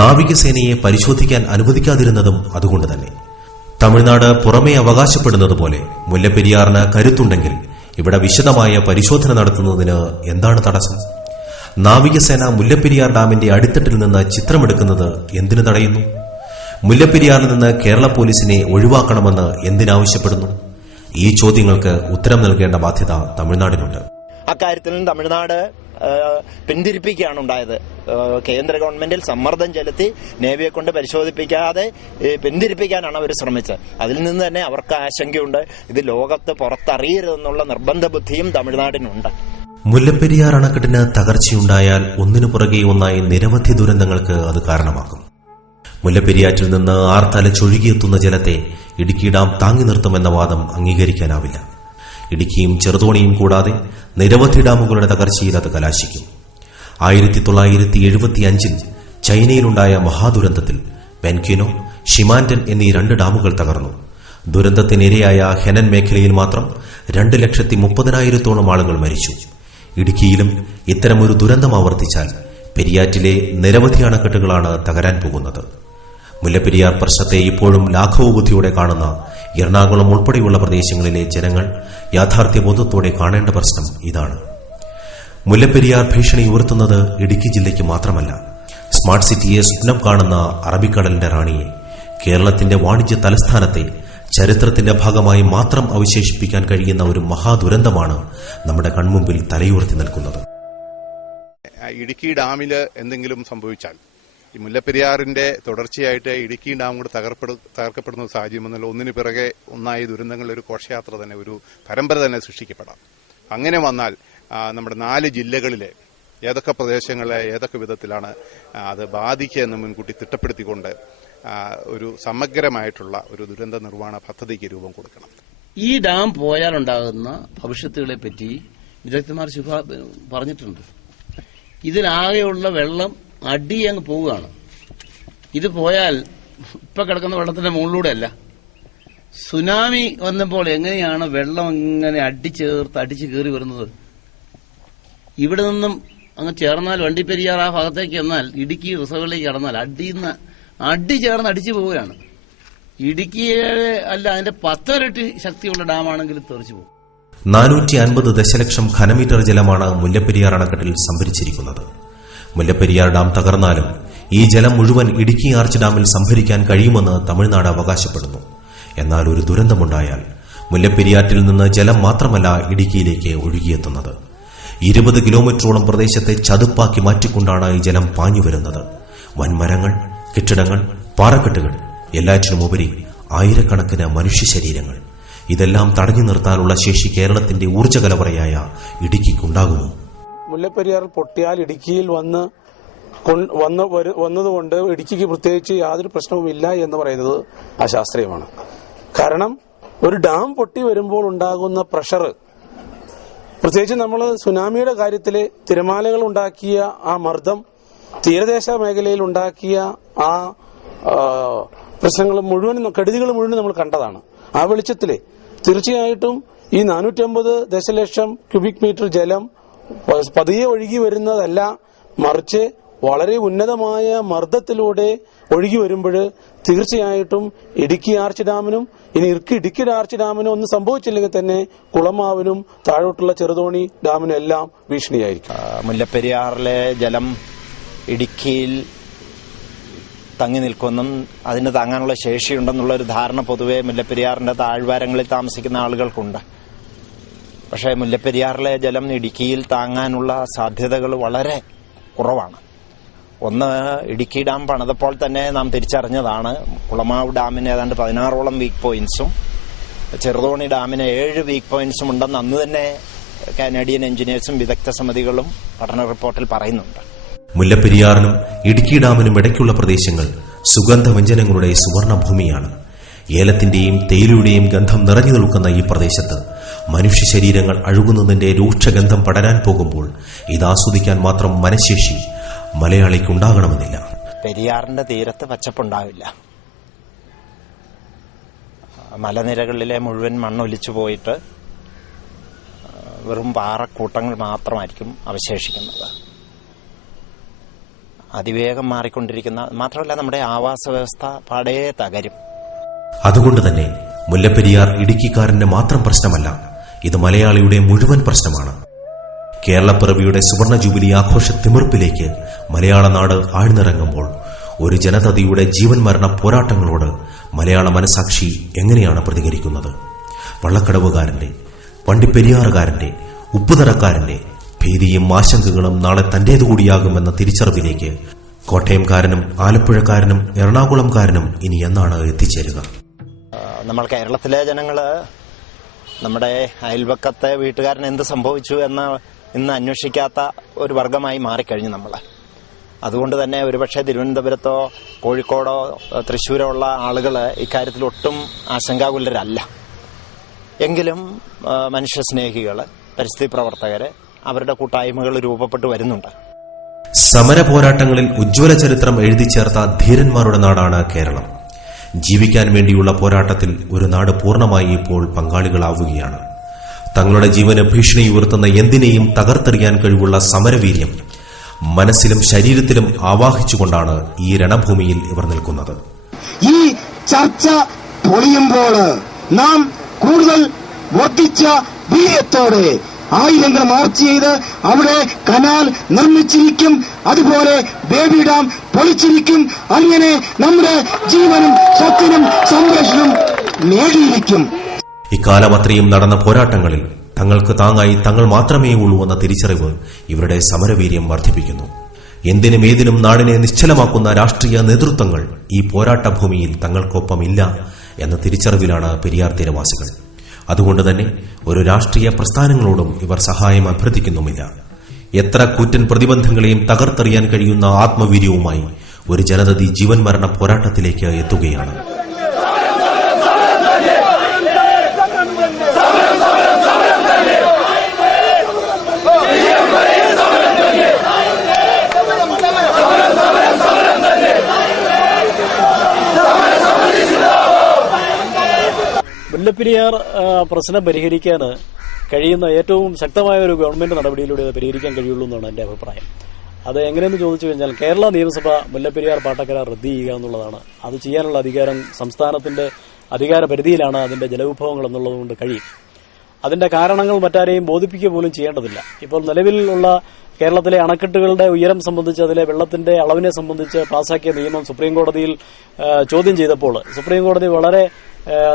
നാവികസേനയെ പരിശോധിക്കാൻ അനുവദിക്കാതിരുന്നതും അതുകൊണ്ട് തന്നെ. തമിഴ്നാട് പുറമേ അവകാശപ്പെടുന്നത് പോലെ മുല്ലപ്പെരിയാറിന് കരുത്തുണ്ടെങ്കിൽ ഇവിടെ വിശദമായ പരിശോധന നടത്തുന്നതിന് എന്താണ് തടസ്സം? നാവികസേന മുല്ലപ്പെരിയാർ ഡാമിന്റെ അടിത്തട്ടിൽ നിന്ന് ചിത്രമെടുക്കുന്നത് എന്തിനു തടയുന്നു? മുല്ലപ്പെരിയാറിൽ നിന്ന് കേരള പോലീസിനെ ഒഴിവാക്കണമെന്ന് എന്തിനാവശ്യപ്പെടുന്നു? ഈ ചോദ്യങ്ങൾക്ക് ഉത്തരം നൽകേണ്ട ബാധ്യത തമിഴ്നാടിനുണ്ട്. അക്കാര്യത്തിൽ തമിഴ്നാട് പിന്തിരിപ്പിക്കുകയാണ് ഉണ്ടായത്. കേന്ദ്ര ഗവൺമെന്റിൽ സമ്മർദ്ദം ചെലുത്തി നേവിയെ കൊണ്ട് പരിശോധിപ്പിക്കാതെ പിന്തിരിപ്പിക്കാനാണ് അവർ ശ്രമിച്ചത്. അതിൽ നിന്ന് തന്നെ അവർക്ക് ആശങ്കയുണ്ട്. ഇത് ലോകത്ത് പുറത്തറിയരുതെന്നുള്ള നിർബന്ധ ബുദ്ധിയും തമിഴ്നാടിനുണ്ട്. മുല്ലപ്പെരിയാർ അണക്കെട്ടിന് തകർച്ചയുണ്ടായാൽ ഒന്നിനു പുറകെ ഒന്നായി നിരവധി ദുരന്തങ്ങൾക്ക് അത് കാരണമാകും. മുല്ലപ്പെരിയാറ്റിൽ നിന്ന് ആർത്തലച്ചൊഴുകിയെത്തുന്ന ജലത്തെ ഇടുക്കി ഡാം താങ്ങി നിർത്തുമെന്ന വാദം അംഗീകരിക്കാനാവില്ല. ഇടുക്കിയും ചെറുതോണിയും കൂടാതെ നിരവധി ഡാമുകളുടെ തകർച്ചയിൽ അത് കലാശിക്കും. 1975 ചൈനയിലുണ്ടായ മഹാദുരന്തത്തിൽ പെൻക്വിനോ, ഷിമാൻഡൻ എന്നീ 2 ഡാമുകൾ തകർന്നു. ദുരന്തത്തിനിരയായ ഹെനൻ മേഖലയിൽ മാത്രം 2,30,000-ഓളം ആളുകൾ മരിച്ചു. ഇടുക്കിയിലും ഇത്തരമൊരു ദുരന്തം ആവർത്തിച്ചാൽ പെരിയാറ്റിലെ നിരവധി അണക്കെട്ടുകളാണ് തകരാൻ പോകുന്നത്. മുല്ലപ്പെരിയാർ പ്രശ്നത്തെ ഇപ്പോഴും ലാഘവബുദ്ധിയോടെ കാണുന്ന എറണാകുളം ഉൾപ്പെടെയുള്ള പ്രദേശങ്ങളിലെ ജനങ്ങൾ യാഥാർത്ഥ്യബോധത്തോടെ കാണേണ്ട പ്രശ്നം ഇതാണ്. മുല്ലപ്പെരിയാർ ഭീഷണി ഉയർത്തുന്നത് ഇടുക്കി ജില്ലയ്ക്ക് മാത്രമല്ല, സ്മാർട്ട് സിറ്റിയെ സ്വപ്നം കാണുന്ന അറബിക്കടലിന്റെ റാണിയെ, കേരളത്തിന്റെ വാണിജ്യ തലസ്ഥാനത്തെ ചരിത്രത്തിന്റെ ഭാഗമായി മാത്രം അവശേഷിപ്പിക്കാൻ കഴിയുന്ന ഒരു മഹാദുരന്തമാണ് നമ്മുടെ കൺമുമ്പിൽ തലയുയർത്തി നിൽക്കുന്നത്. ഇടുക്കി ഡാമിൽ എന്തെങ്കിലും സംഭവിച്ചാൽ ഈ മുല്ലപ്പെരിയാറിന്റെ തുടർച്ചയായിട്ട് ഇടുക്കി ഡാം കൂടെ തകർക്കപ്പെടുന്ന സാഹചര്യം എന്നല്ല, ഒന്നിനു പിറകെ ഒന്നായി ദുരന്തങ്ങളുടെ ഒരു ഘോഷയാത്ര തന്നെ, ഒരു പരമ്പര തന്നെ സൃഷ്ടിക്കപ്പെടാം. അങ്ങനെ വന്നാൽ നമ്മുടെ 4 ജില്ലകളിലെ ഏതൊക്കെ പ്രദേശങ്ങളെ ഏതൊക്കെ വിധത്തിലാണ് അത് ബാധിക്കുക എന്ന് മുൻകൂട്ടി തിട്ടപ്പെടുത്തിക്കൊണ്ട് ഒരു സമഗ്രമായിട്ടുള്ള ഒരു ദുരന്ത നിർവ്വഹണ പദ്ധതിക്ക് രൂപം കൊടുക്കണം. ഈ ഡാം പോയാലുണ്ടാകുന്ന ഭവിഷ്യത്തുകളെ പറ്റി വിദഗ്ധന്മാർ പറഞ്ഞിട്ടുണ്ട്. ഇതിലാകെയുള്ള വെള്ളം അടി അങ്ങ് പോവുകയാണ്. ഇത് പോയാൽ ഇപ്പൊ കിടക്കുന്ന വെള്ളത്തിന്റെ മുകളിലൂടെ അല്ല, സുനാമി വന്നപ്പോൾ എങ്ങനെയാണ് വെള്ളം ഇങ്ങനെ അടിച്ചു കയറി വരുന്നത്. ഇവിടെ നിന്നും അങ്ങ് ചേർന്നാൽ വണ്ടിപ്പെരിയാർ ആ ഭാഗത്തേക്ക് എന്നാൽ ഇടുക്കി റിസർവിലേക്ക് കടന്നാൽ അടി ചേർന്ന് അടിച്ചു പോവുകയാണ്. ഇടുക്കിയെ അല്ല, അതിന്റെ 10 ഇരട്ടി ശക്തിയുള്ള ഡാമാണെങ്കിൽ തെറിച്ചു പോകും. 450 ദശലക്ഷം ഘനമീറ്റർ ജലമാണ് മുല്ലപ്പെരിയാർ അണക്കെട്ടിൽ സംഭരിച്ചിരിക്കുന്നത്. മുല്ലപ്പെരിയാർ ഡാം തകർന്നാലും ഈ ജലം മുഴുവൻ ഇടുക്കി ആർച്ച് ഡാമിൽ സംഭരിക്കാൻ കഴിയുമെന്ന് തമിഴ്നാട് അവകാശപ്പെടുന്നു. എന്നാൽ ഒരു ദുരന്തമുണ്ടായാൽ മുല്ലപ്പെരിയാറ്റിൽ നിന്ന് ജലം മാത്രമല്ല ഇടുക്കിയിലേക്ക് ഒഴുകിയെത്തുന്നത്. 20 കിലോമീറ്ററോളം പ്രദേശത്തെ ചതുപ്പാക്കി മാറ്റിക്കൊണ്ടാണ് ഈ ജലം പാഞ്ഞുവരുന്നത്. വൻമരങ്ങൾ, കെട്ടിടങ്ങൾ, പാറക്കെട്ടുകൾ, എല്ലാറ്റിനുമുപരി ആയിരക്കണക്കിന് മനുഷ്യ ശരീരങ്ങൾ. ഇതെല്ലാം തടഞ്ഞു നിർത്താനുള്ള ശേഷി കേരളത്തിന്റെ ഊർജ്ജകലവറയായ ഇടുക്കിക്കുണ്ടാകുമോ? മുല്ലപ്പെരിയാർ പൊട്ടിയാൽ ഇടുക്കിയിൽ വന്നതുകൊണ്ട് ഇടുക്കിക്ക് പ്രത്യേകിച്ച് യാതൊരു പ്രശ്നവുമില്ല എന്ന് പറയുന്നത് അശാസ്ത്രീയമാണ്. കാരണം ഒരു ഡാം പൊട്ടി വരുമ്പോൾ ഉണ്ടാകുന്ന പ്രഷർ, പ്രത്യേകിച്ച് നമ്മൾ സുനാമിയുടെ കാര്യത്തിലെ തിരമാലകൾ ഉണ്ടാക്കിയ ആ മർദ്ദം, തീരദേശ മേഖലയിൽ ഉണ്ടാക്കിയ ആ പ്രശ്നങ്ങൾ മുഴുവനും, കെടുതികൾ മുഴുവൻ നമ്മൾ കണ്ടതാണ്. ആ വെളിച്ചത്തിലെ തീർച്ചയായിട്ടും ഈ 450 ദശലക്ഷം ക്യൂബിക് മീറ്റർ ജലം പതിയെ ഒഴുകി വരുന്നതല്ല, മറിച്ച് വളരെ ഉന്നതമായ മർദ്ദത്തിലൂടെ ഒഴുകി വരുമ്പോൾ തീർച്ചയായിട്ടും ഇടുക്കി ആർച്ച് ഡാമിനും ഇനി ഇടുക്കി ആർച്ച് ഡാമിനും ഒന്നും സംഭവിച്ചില്ലെങ്കിൽ തന്നെ കുളമാവിനും താഴോട്ടുള്ള ചെറുതോണി ഡാമിനും എല്ലാം ഭീഷണിയായിരിക്കും. മുല്ലപ്പെരിയാറിലെ ജലം ഇടുക്കിയിൽ തങ്ങി നിൽക്കുമെന്നും അതിന് താങ്ങാനുള്ള ശേഷിയുണ്ടെന്നുള്ള ഒരു ധാരണ പൊതുവെ മുല്ലപ്പെരിയാറിന്റെ താഴ്വാരങ്ങളിൽ താമസിക്കുന്ന ആളുകൾക്കുണ്ട്. പക്ഷേ മുല്ലപ്പെരിയാറിലെ ജലം ഇടുക്കിയിൽ താങ്ങാനുള്ള സാധ്യതകൾ വളരെ കുറവാണ്. ഒന്ന്, ഇടുക്കി ഡാം പണിതപ്പോൾ തന്നെ നാം തിരിച്ചറിഞ്ഞതാണ്. കുളമാവ് ഡാമിന് ഏതാണ്ട് 16ഓളം വീക്ക് പോയിന്റ്സും ചെറുതോണി ഡാമിന് 7 വീക്ക് പോയിന്റ്സും ഉണ്ടെന്ന് അന്ന് തന്നെ കാനഡിയൻ എഞ്ചിനീയേഴ്സും വിദഗ്ധ സമിതികളും പഠന റിപ്പോർട്ടിൽ പറയുന്നുണ്ട്. മുല്ലപ്പെരിയാറിനും ഇടുക്കി ഡാമിനും ഇടയ്ക്കുള്ള പ്രദേശങ്ങൾ സുഗന്ധവ്യഞ്ജനങ്ങളുടെ സുവർണഭൂമിയാണ്. ഏലത്തിന്റെയും തേയിലയുടെയും ഗന്ധം നിറഞ്ഞു നിൽക്കുന്ന ഈ പ്രദേശത്ത് മനുഷ്യ ശരീരങ്ങൾ അഴുകുന്നതിന്റെ രൂക്ഷഗന്ധം പടരാൻ പോകുമ്പോൾ ഇതാസ്വദിക്കാൻ മാത്രം മനഃശേഷി മലയാളിക്കുണ്ടാകണമെന്നില്ല. പെരിയാറിന്റെ തീരത്ത് പച്ചപ്പുണ്ടാവില്ല. മലനിരകളിലെ മുഴുവൻ മണ്ണൊലിച്ചു പോയിട്ട് വെറും പാറക്കൂട്ടങ്ങൾ മാത്രമായിരിക്കും അവശേഷിക്കുന്നത്. അതിവേഗം മാറിക്കൊണ്ടിരിക്കുന്ന, മാത്രമല്ല നമ്മുടെ ആവാസ വ്യവസ്ഥ പാടേ തകരും. അതുകൊണ്ട് തന്നെ മുല്ലപ്പെരിയാർ ഇടുക്കിക്കാരന്റെ മാത്രം പ്രശ്നമല്ല, ഇത് മലയാളിയുടെ മുഴുവൻ പ്രശ്നമാണ്. കേരളപ്പിറവിയുടെ സുവർണ ജൂബിലി ആഘോഷ തിമിർപ്പിലേക്ക് മലയാള നാട് ആഴ്ന്നിറങ്ങുമ്പോൾ ഒരു ജനതയുടെ ജീവൻ മരണ പോരാട്ടങ്ങളോട് മലയാള മനസാക്ഷി എങ്ങനെയാണ് പ്രതികരിക്കുന്നത്? വള്ളക്കടവുകാരന്റെ, വണ്ടിപ്പെരിയാറുകാരന്റെ, ഉപ്പുതറക്കാരന്റെ ഭീതിയും ആശങ്കകളും നാളെ തന്റേതുകൂടിയാകുമെന്ന തിരിച്ചറിവിലേക്ക് കോട്ടയംകാരനും ആലപ്പുഴക്കാരനും എറണാകുളംകാരനും ഇനി എന്നാണ് എത്തിച്ചേരുക? നമ്മൾ കേരളത്തിലെ ജനങ്ങള് നമ്മുടെ അയൽവക്കത്തെ വീട്ടുകാരൻ എന്ത് സംഭവിച്ചു എന്ന് ഇന്ന് അന്വേഷിക്കാത്ത ഒരു വർഗമായി മാറിക്കഴിഞ്ഞു നമ്മൾ. അതുകൊണ്ട് തന്നെ ഒരുപക്ഷെ തിരുവനന്തപുരത്തോ കോഴിക്കോടോ തൃശ്ശൂരോ ഉള്ള ആളുകൾ ഇക്കാര്യത്തിൽ ഒട്ടും ആശങ്കാകുലരല്ല. എങ്കിലും മനുഷ്യസ്നേഹികള്, പരിസ്ഥിതി പ്രവർത്തകര്, അവരുടെ കൂട്ടായ്മകൾ രൂപപ്പെട്ടു വരുന്നുണ്ട്. സമര പോരാട്ടങ്ങളിൽ ഉജ്ജ്വല ചരിത്രം എഴുതി ചേർത്ത ധീരന്മാരുടെ നാടാണ് കേരളം. ജീവിക്കാൻ വേണ്ടിയുള്ള പോരാട്ടത്തിൽ ഒരു നാട് പൂർണ്ണമായി ഇപ്പോൾ പങ്കാളികളാവുകയാണ്. തങ്ങളുടെ ജീവന് ഭീഷണി ഉയർത്തുന്ന എന്തിനേയും തകർത്തെറിയാൻ കഴിവുള്ള സമരവീര്യം മനസ്സിലും ശരീരത്തിലും ആവാഹിച്ചുകൊണ്ടാണ് ഈ രണഭൂമിയിൽ ഇവർ നിൽക്കുന്നത്. ഈ ചർച്ച പൊളിയുമ്പോൾ നാം കൂടുതൽ വർദ്ധിച്ച വീര്യത്തോടെ ആയിരങ്ങൾ മാർച്ച് ചെയ്ത് അവിടെ കനാൽ നിർമ്മിച്ചിരിക്കും, അതുപോലെ ബേബി ഡാം പൊളിച്ചിരിക്കും. അങ്ങനെ നമ്മുടെ ജീവനും സ്വത്തിനും സംരക്ഷണം നേടിയിരിക്കും. ഇക്കാലം അത്രയും നടന്ന പോരാട്ടങ്ങളിൽ തങ്ങൾക്ക് താങ്ങായി തങ്ങൾ മാത്രമേ ഉള്ളൂ എന്ന തിരിച്ചറിവ് ഇവരുടെ സമരവീര്യം വർദ്ധിപ്പിക്കുന്നു. എന്തിനും ഏതിനും നാടിനെ നിശ്ചലമാക്കുന്ന രാഷ്ട്രീയ നേതൃത്വങ്ങൾ ഈ പോരാട്ടഭൂമിയിൽ തങ്ങൾക്കൊപ്പമില്ല എന്ന തിരിച്ചറിവിലാണ് പെരിയാർ തീരവാസികൾ. അതുകൊണ്ട് തന്നെ ഒരു രാഷ്ട്രീയ പ്രസ്ഥാനങ്ങളോടും ഇവർ സഹായം അഭ്യർത്ഥിക്കുന്നുമില്ല. എത്ര കൂറ്റൻ പ്രതിബന്ധങ്ങളെയും തകർത്തെറിയാൻ കഴിയുന്ന ആത്മവീര്യവുമായി ഒരു ജനതതി ജീവൻ മരണ പോരാട്ടത്തിലേക്ക് എത്തുകയാണ്. മുല്ലപ്പെരിയാർ പ്രശ്നം പരിഹരിക്കാൻ കഴിയുന്ന ഏറ്റവും ശക്തമായ ഒരു ഗവൺമെന്റ് നടപടിയിലൂടെ അത് പരിഹരിക്കാൻ കഴിയുള്ളൂ എന്നാണ് എന്റെ അഭിപ്രായം. അത് എങ്ങനെയെന്ന് ചോദിച്ചു കഴിഞ്ഞാൽ കേരള നിയമസഭ മുല്ലപ്പെരിയാർ പാട്ടക്കരാർ റദ്ദ് ചെയ്യുക എന്നുള്ളതാണ്. അത് ചെയ്യാനുള്ള അധികാരം സംസ്ഥാനത്തിന്റെ അധികാര പരിധിയിലാണ് അതിന്റെ ജലവിഭവങ്ങൾ എന്നുള്ളതുകൊണ്ട് കഴിയും. അതിന്റെ കാരണങ്ങൾ മറ്റാരെയും ബോധിപ്പിക്കുക പോലും ചെയ്യേണ്ടതില്ല. ഇപ്പോൾ നിലവിലുള്ള കേരളത്തിലെ അണക്കെട്ടുകളുടെ ഉയരം സംബന്ധിച്ച്, അതിലെ വെള്ളത്തിന്റെ അളവിനെ സംബന്ധിച്ച് പാസാക്കിയ നിയമം സുപ്രീംകോടതിയിൽ ചോദ്യം ചെയ്തപ്പോൾ സുപ്രീംകോടതി വളരെ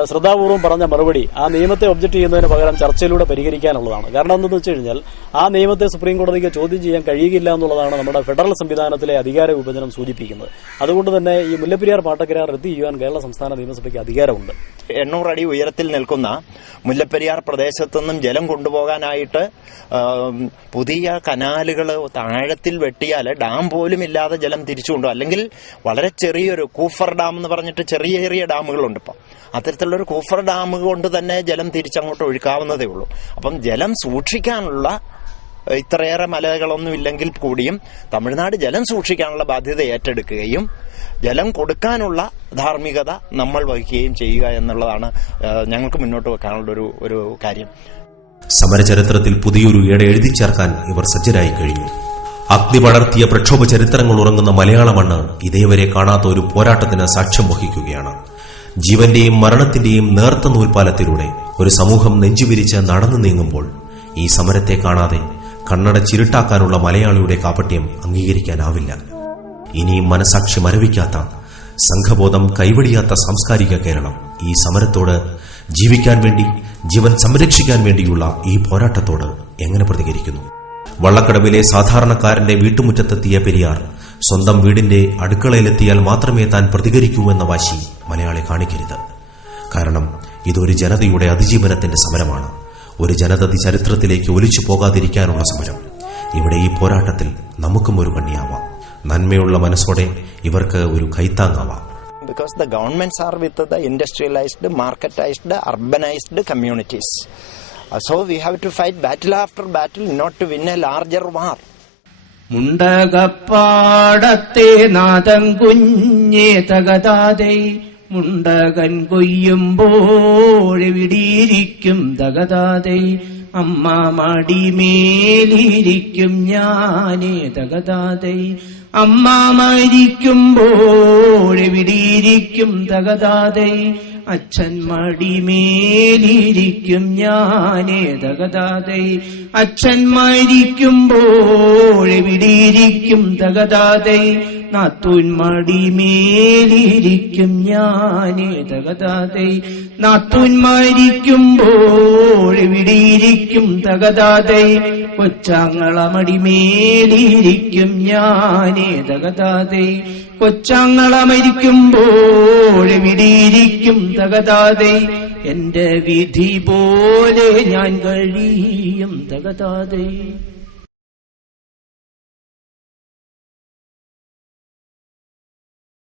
ശ്രദ്ധാപൂർവം പറഞ്ഞ മറുപടി ആ നിയമത്തെ ഒബ്ജക്ട് ചെയ്യുന്നതിന് പകരം ചർച്ചയിലൂടെ പരിഹരിക്കാനുള്ളതാണ്. കാരണം എന്തെന്ന് വെച്ച് കഴിഞ്ഞാൽ ആ നിയമത്തെ സുപ്രീംകോടതിക്ക് ചോദ്യം ചെയ്യാൻ കഴിയുകയില്ല എന്നുള്ളതാണ് നമ്മുടെ ഫെഡറൽ സംവിധാനത്തിലെ അധികാര വിഭജനം സൂചിപ്പിക്കുന്നത്. അതുകൊണ്ട് തന്നെ ഈ മുല്ലപ്പെരിയാർ പാട്ടക്കരാർ റദ്ദ് ചെയ്യുവാൻ കേരള സംസ്ഥാന നിയമസഭയ്ക്ക് അധികാരമുണ്ട്. 800 അടി ഉയരത്തിൽ നിൽക്കുന്ന മുല്ലപ്പെരിയാർ പ്രദേശത്തു നിന്നും ജലം കൊണ്ടുപോകാനായിട്ട് പുതിയ കനാലുകൾ താഴത്തിൽ വെട്ടിയാൽ ഡാം പോലും ഇല്ലാതെ ജലം തിരിച്ചു കൊണ്ടുപോകും. അല്ലെങ്കിൽ വളരെ ചെറിയൊരു കൂഫർ ഡാം എന്ന് പറഞ്ഞിട്ട് ചെറിയ ചെറിയ ഡാമുകളുണ്ട്. ഇപ്പം അത്തരത്തിലുള്ളൊരു കൂഫർ ഡാം കൊണ്ട് തന്നെ ജലം തിരിച്ചങ്ങോട്ട് ഒഴുക്കാവുന്നതേ ഉള്ളൂ. അപ്പം ജലം സൂക്ഷിക്കാനുള്ള ഇത്രയേറെ മലകളൊന്നും ഇല്ലെങ്കിൽ കൂടിയും തമിഴ്നാട് ജലം സൂക്ഷിക്കാനുള്ള ബാധ്യത ഏറ്റെടുക്കുകയും ജലം കൊടുക്കാനുള്ള ധാർമ്മികത നമ്മൾ വഹിക്കുകയും ചെയ്യുക എന്നുള്ളതാണ് ഞങ്ങൾക്ക് മുന്നോട്ട് വെക്കാനുള്ള ഒരു കാര്യം. സമരചരിത്രത്തിൽ പുതിയൊരു ഏട് എഴുതി ചേർക്കാൻ ഇവർ സജ്ജരായി കഴിഞ്ഞു. അഗ്നി പടർത്തിയ പ്രക്ഷോഭ ചരിത്രങ്ങൾ ഉറങ്ങുന്ന മലയാള മണ്ണ് ഇതേവരെ കാണാത്ത ഒരു പോരാട്ടത്തിന് സാക്ഷ്യം വഹിക്കുകയാണ്. ജീവന്റെയും മരണത്തിന്റെയും നേർത്ത നൂൽപാലത്തിലൂടെ ഒരു സമൂഹം നെഞ്ചുവിരിച്ച് നടന്നു നീങ്ങുമ്പോൾ ഈ സമരത്തെ കാണാതെ കണ്ണടച്ചിരുട്ടാക്കാനുള്ള മലയാളിയുടെ കാപട്യം അംഗീകരിക്കാനാവില്ല. ഇനിയും മനസാക്ഷി മരവിക്കാത്ത, സംഘബോധം കൈവടിയാത്ത സാംസ്കാരിക കേരളം ഈ സമരത്തോട്, ജീവിക്കാൻ വേണ്ടി, ജീവൻ സംരക്ഷിക്കാൻ വേണ്ടിയുള്ള ഈ പോരാട്ടത്തോട് എങ്ങനെ പ്രതികരിക്കുന്നു? വള്ളക്കടവിലെ സാധാരണക്കാരന്റെ വീട്ടുമുറ്റത്തെത്തിയ പെരിയാർ സ്വന്തം വീടിന്റെ അടുക്കളയിലെത്തിയാൽ മാത്രമേ താൻ പ്രതികരിക്കൂ എന്ന വാശി മലയാളി കാണിക്കരുത്. കാരണം ഇതൊരു ജനതയുടെ അതിജീവനത്തിന്റെ സമരമാണ്. ഒരു ജനതതി ചരിത്രത്തിലേക്ക് ഒലിച്ചു പോകാതിരിക്കാനുള്ള സമരം. ഇവിടെ ഈ പോരാട്ടത്തിൽ നമുക്കും ഒരു കണ്ണിയാവാം. നന്മയുള്ള മനസ്സോടെ ഇവർക്ക് ഒരു കൈത്താങ്ങാവാം. Because the governments are with the industrialized, marketized, urbanized communities. So we have to fight battle after battle not to win a larger war. മുണ്ടകപ്പാടത്തെ നാദം കുഞ്ഞേ തകതാതെ മുണ്ടകൻ കൊയ്യുമ്പോഴെവിടിയിരിക്കും തകതാതെ അമ്മ മടിമേലിരിക്കും ഞാനേ തകതാതെ അമ്മ മരിക്കുമ്പോഴെവിടിയിരിക്കും തകതാതെ അച്ഛൻ മടിമേലിരിക്കും ഞാനേ തകതാതെ അച്ഛൻ മരിക്കുമ്പോഴെവിടിയിരിക്കും തകതാതെ നാത്തൂൻ മടിമേലിരിക്കും ഞാനേ തകതാതെ നാത്തൂൻ മരിക്കുമ്പോഴെവിടിയിരിക്കും തകതാതെ കൊച്ചാങ്ങള മടിമേലിരിക്കും ഞാനേ തകതാതെ കൊച്ചാങ്ങള മരിക്കുമ്പോഴെവിടിയിരിക്കും തകതാതെ എന്റെ വിധി പോലെ ഞാൻ കഴിയും തകതാതെ